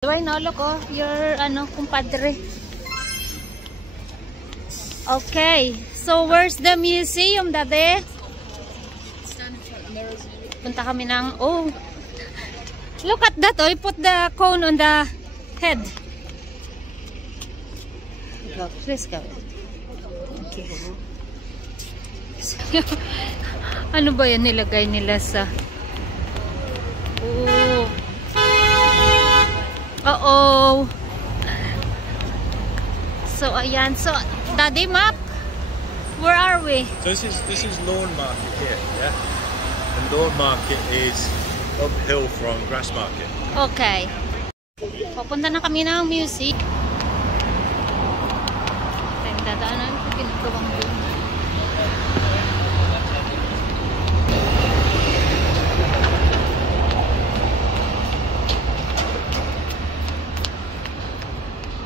Dwayne, no, look, oh, your, kumpadre. Okay, so where's the museum, Dade? Punta kami ng, oh, look at that, oh, you put the cone on the head. Go, please go. Okay. Ano ba yan nilagay nila sa, oh, uh-oh. So ayan, so Daddy map, where are we? So this is Lawn Market here, yeah? And Lawn Market is uphill from Grass Market. Okay. Papunta na kami ng music. Tayong dadaanan sa ginagawang doon.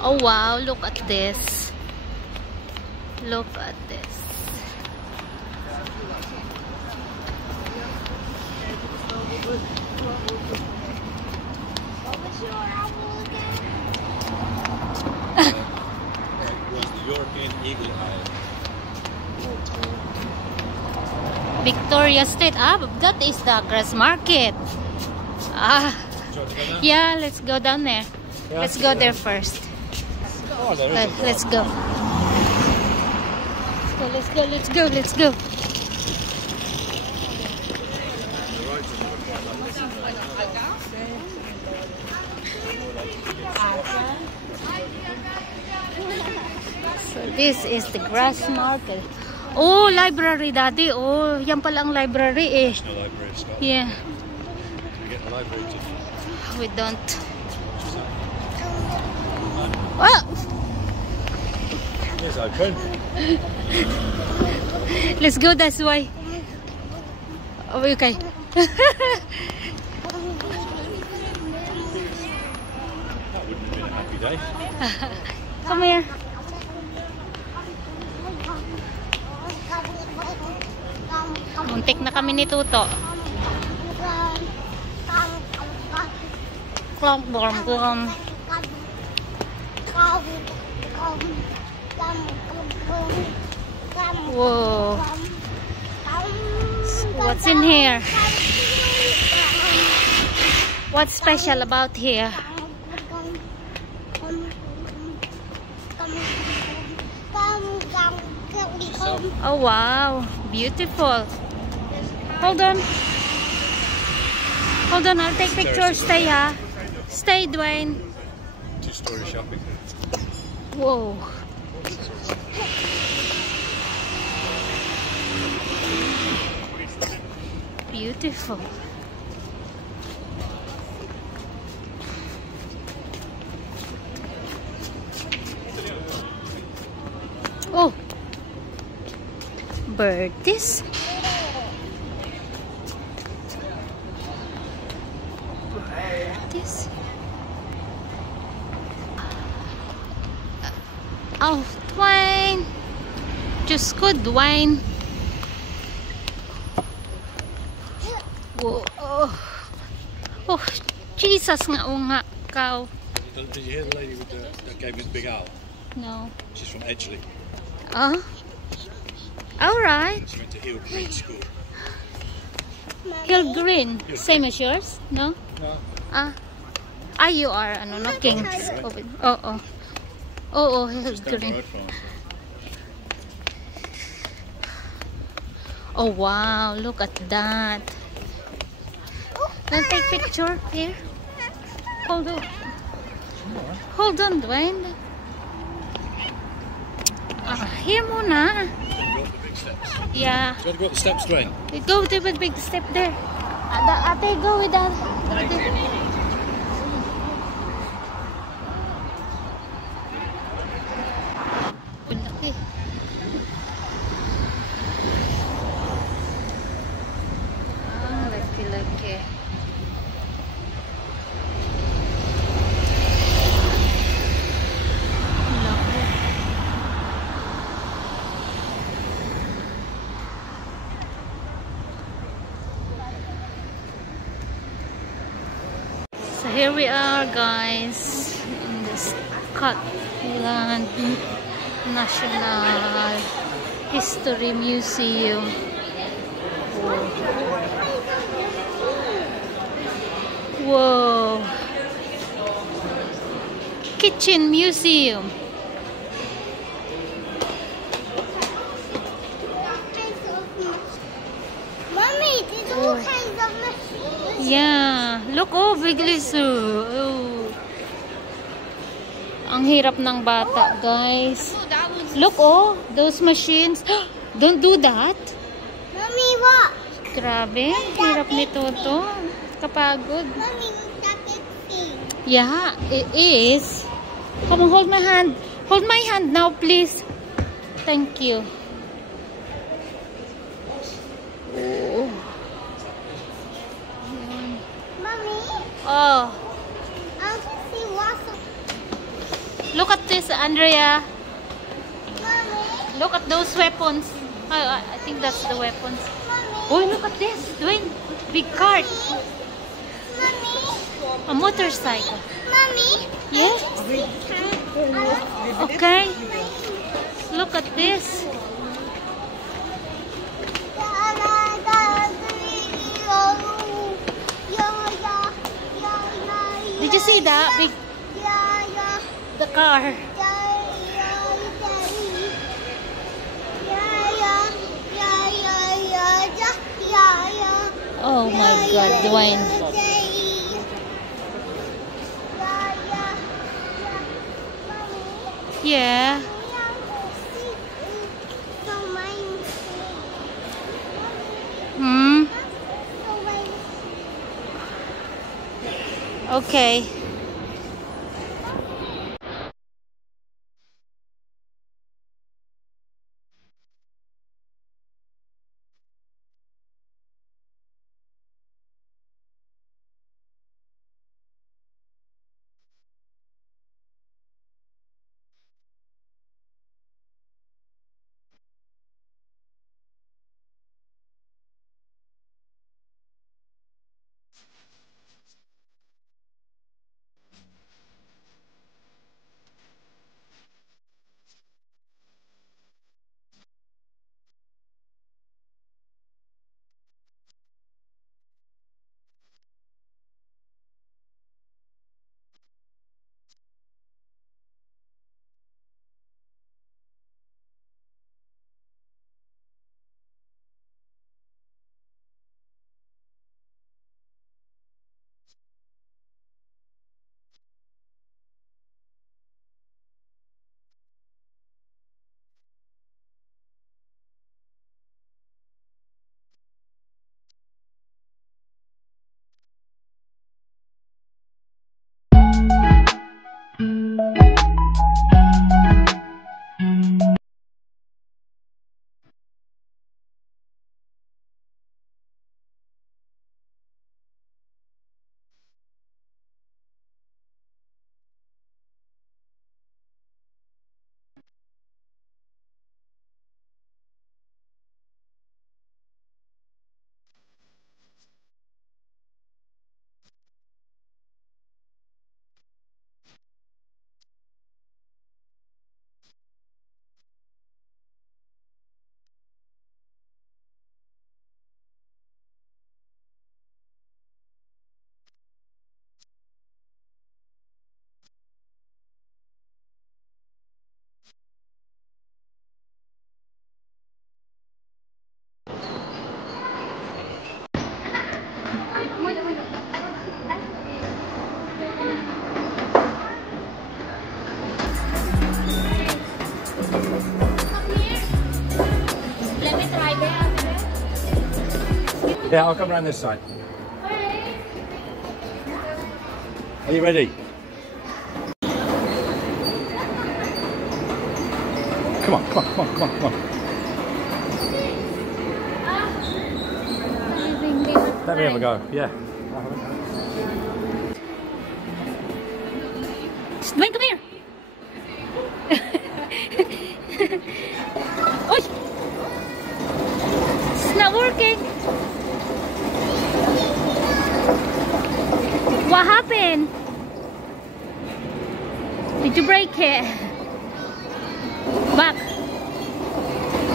Oh wow, look at this. Look at this. Was the European eagle eye. Victoria State. Ah, that is the Grass Market. Ah, yeah, let's go down there. Yeah, Let's go there first. Oh, there is Let's go. Let's go. So this is the Grass Market. Oh, library, Daddy. Oh, yan pala ang library eh. No library, it's not. Yeah. We get the library to We don't. Oh! Yes, I can. Let's go this way. Oh, okay. That wouldn't have been a happy day. Come here. Muntik na kami ni Tuto. Klong. Whoa. What's in here? What's special about here? Oh wow, beautiful. Hold on, I'll take pictures. Stay, ha? Stay, Dwayne. Two-story shopping. Whoa. Beautiful. Oh, birdies. Birdies. Oh, Dwayne. Just good, Dwayne. Whoa. Oh, Jesus nga, o nga, cow. Did you hear the lady with that gave me the big owl? No. She's from Edgeley. Oh. All right. She went to Hill Green School. Hill Green, same as yours? No? No. You are, not Kings. Oh, Hill Green. Oh, wow, look at that. Can I take picture here? Hold on, Dwayne. Here muna. Go up the big steps. Yeah. Do you want to go up the steps, Dwayne? Go with the big step there. Ate, go with that. here we are, guys, in the Scotland National History Museum. Whoa. Kitchen Museum. Mommy, there's all kinds of machines. Yeah. Look, oh, Biglisu. Oh. Ang hirap ng bata, guys. Look, oh, those machines. Don't do that. Mommy, what? Grabe, hirap nito to. Kapagod. Mommy, that big thing. Yeah, it is. Come on, hold my hand. Hold my hand now, please. Thank you. Oh. Mommy, Oh, I can see lots of... look at this, Andrea. Mommy, Look at those weapons. I think that's the weapons. Mommy, Oh, look at this, Dwayne. Big cart. Mommy, A motorcycle. Mommy. Yes. Okay. Look at this. Did you see that? Big, the car. Oh my God, Dwayne. Yeah. Hmm. Okay. Yeah, I'll come around this side. Are you ready? Come on, come on, come on, come on, come on. Let me have a go, yeah. Dwayne, come here. Oh, it's not working. What happened? Did you break it? Back.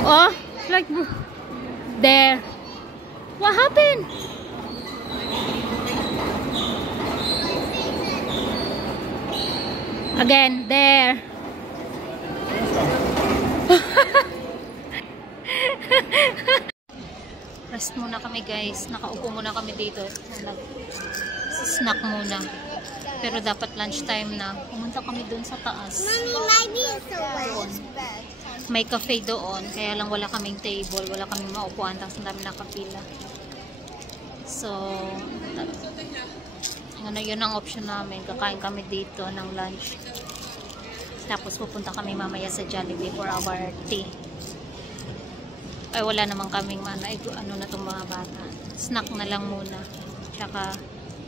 Oh, like there. What happened? Again, there. Rest muna kami guys. Nakaupo muna kami dito. Snack muna. Pero dapat lunchtime na. Pumunta kami doon sa taas. Mommy, maybe May cafe doon. Kaya lang wala kaming table. Wala kaming maupuan. Tapos ang dami nakapila. So, yun ang option namin. Kakain kami dito ng lunch. Tapos pupunta kami mamaya sa Jollibee for our tea. Ay wala naman kaming ano na itong mga bata. Snack na lang muna. Tsaka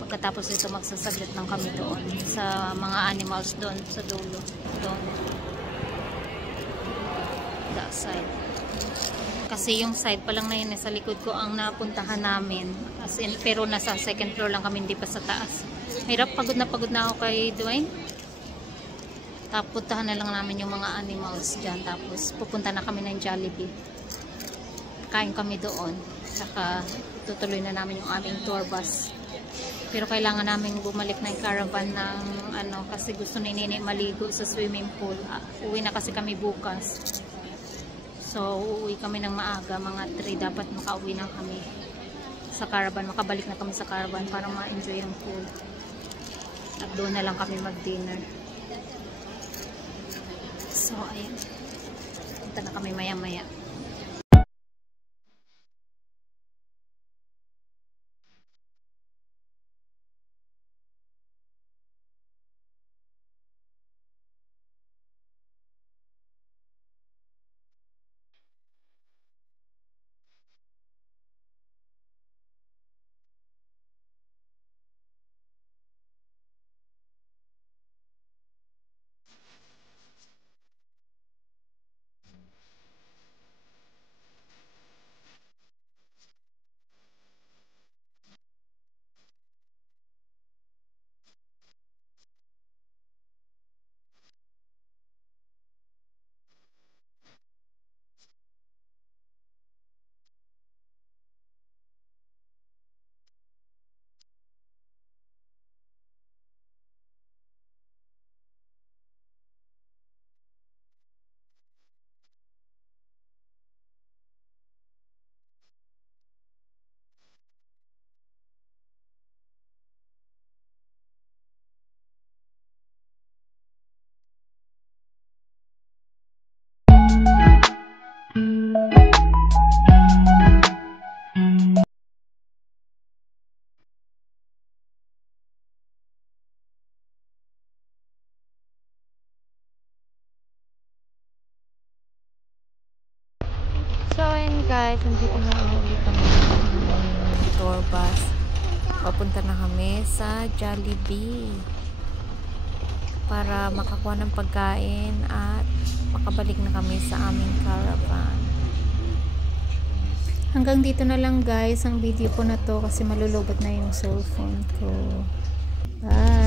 pagkatapos ito magsasaglit lang kami doon sa mga animals doon sa dulo. Doon. That side. Kasi yung side pa lang na yun sa likod ko ang napuntahan namin. As in, pero nasa second floor lang kami, hindi pa sa taas. Hirap, pagod na ako kay Dwayne. Tapos puntahan na lang namin yung mga animals dyan. Tapos pupunta na kami ng Jollibee. Kain kami doon. Saka tutuloy na namin yung aming tour bus. Pero kailangan namin bumalik na yung caravan ng ano, kasi gusto ni Nini maligo sa swimming pool. Uwi na kasi kami bukas. So uuwi kami ng maaga, mga 3 dapat makauwi na kami sa caravan. Makabalik na kami sa caravan para ma-enjoy yung pool. At doon na lang kami mag-dinner. So ayun. Punta na kami maya-maya. So ayun guys, nandito na ulit kami ng tour bus. Papunta na kami sa Jollibee para makakuha ng pagkain at makabalik na kami sa aming caravan. Hanggang dito na lang guys ang video ko na to kasi malulobot na yung cellphone ko. Bye!